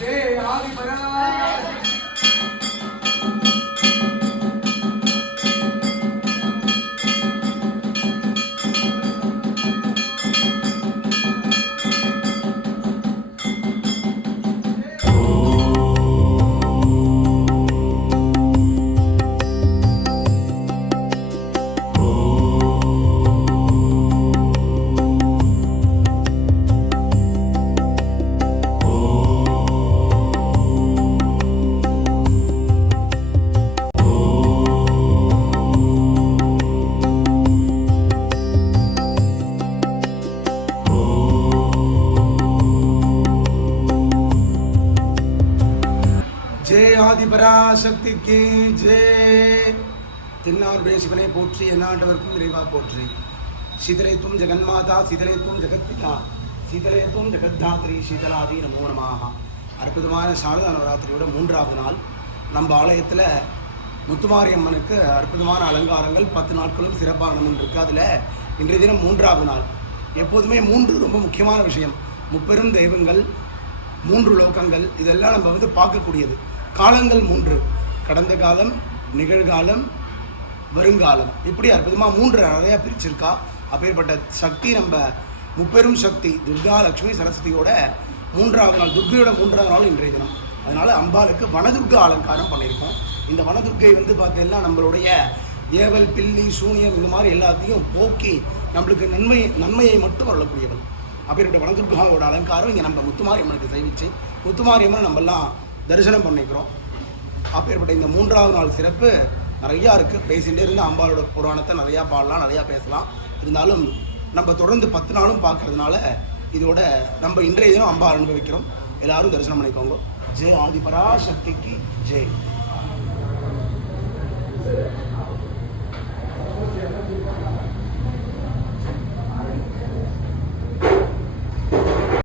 ஜெய் ஆதி பராசக்தி ஜெய் ஆதி பராசக்திக்கு ஜெய் தென்னாருடைய போற்றி என்னாண்டவர்க்கும் இறைவா போற்றி. சீதலேத்தும் ஜெகன்மாதா சீதலேத்தும் ஜெகத்பிதா. தும் ஜெகத்தாத்ரி சீதலாதி நமோ நமாக அற்புதமான சாரதா நவராத்திரியோட மூன்றாவது நாள். நம்ம ஆலயத்தில் முத்துமாரியம்மனுக்கு அற்புதமான அலங்காரங்கள் பத்து நாட்களும் சிறப்பாக நடந்துருக்கு அதில் இன்றைய தினம் மூன்றாவது நாள். எப்போதுமே மூன்று ரொம்ப முக்கியமான விஷயம். முப்பெரும் தெய்வங்கள் மூன்று லோகங்கள் இதெல்லாம் நம்ம வந்து பார்க்கக்கூடியது. காலங்கள் மூன்று. கடந்த காலம் நிகழ்காலம் வருங்காலம். இப்படி அற்புதமாக மூன்று நிறையா பிரிச்சிருக்கா. அப்பேற்பட்ட சக்தி நம்ம முப்பெரும் சக்தி துர்கா லட்சுமி சரஸ்வதியோட மூன்றாவது நாள் துர்கையோட மூன்றாவது நாள் இன்றைய தினம். அதனால் அம்பாளுக்கு வனதுர்கா அலங்காரம் பண்ணியிருக்கோம். இந்த வனதுர்க்கை வந்து பார்த்தீங்கன்னா நம்மளுடைய ஏவல் பில்லி சூனியம் இந்த மாதிரி எல்லாத்தையும் போக்கி நம்மளுக்கு நன்மை நன்மையை மட்டும் வரக்கூடியவள் அப்படின்ற வனதுர்காவோட அலங்காரம் இங்கே நம்ம முத்துமாரியம்மனுக்கு சேவிச்சு முத்துமாரியம்மனை நம்மெல்லாம் தரிசனம் பண்ணிக்கிறோம். அப்பேற்பட்ட இந்த மூன்றாவது நாள் சிறப்பு நிறையா இருக்குது பேசிகிட்டே இருந்து அம்பாளோட புராணத்தை நிறையா பாடலாம் நிறையா பேசலாம். இருந்தாலும் நம்ம தொடர்ந்து பத்து நாளும் பார்க்கறதுனால இதோட நம்ம இன்றைய தினம் அம்பாள் அனுபவிக்கிறோம். எல்லாரும் தரிசனம் பண்ணிக்கோங்க. ஜெய் ஆதிபராசக்திக்கு ஜெய்.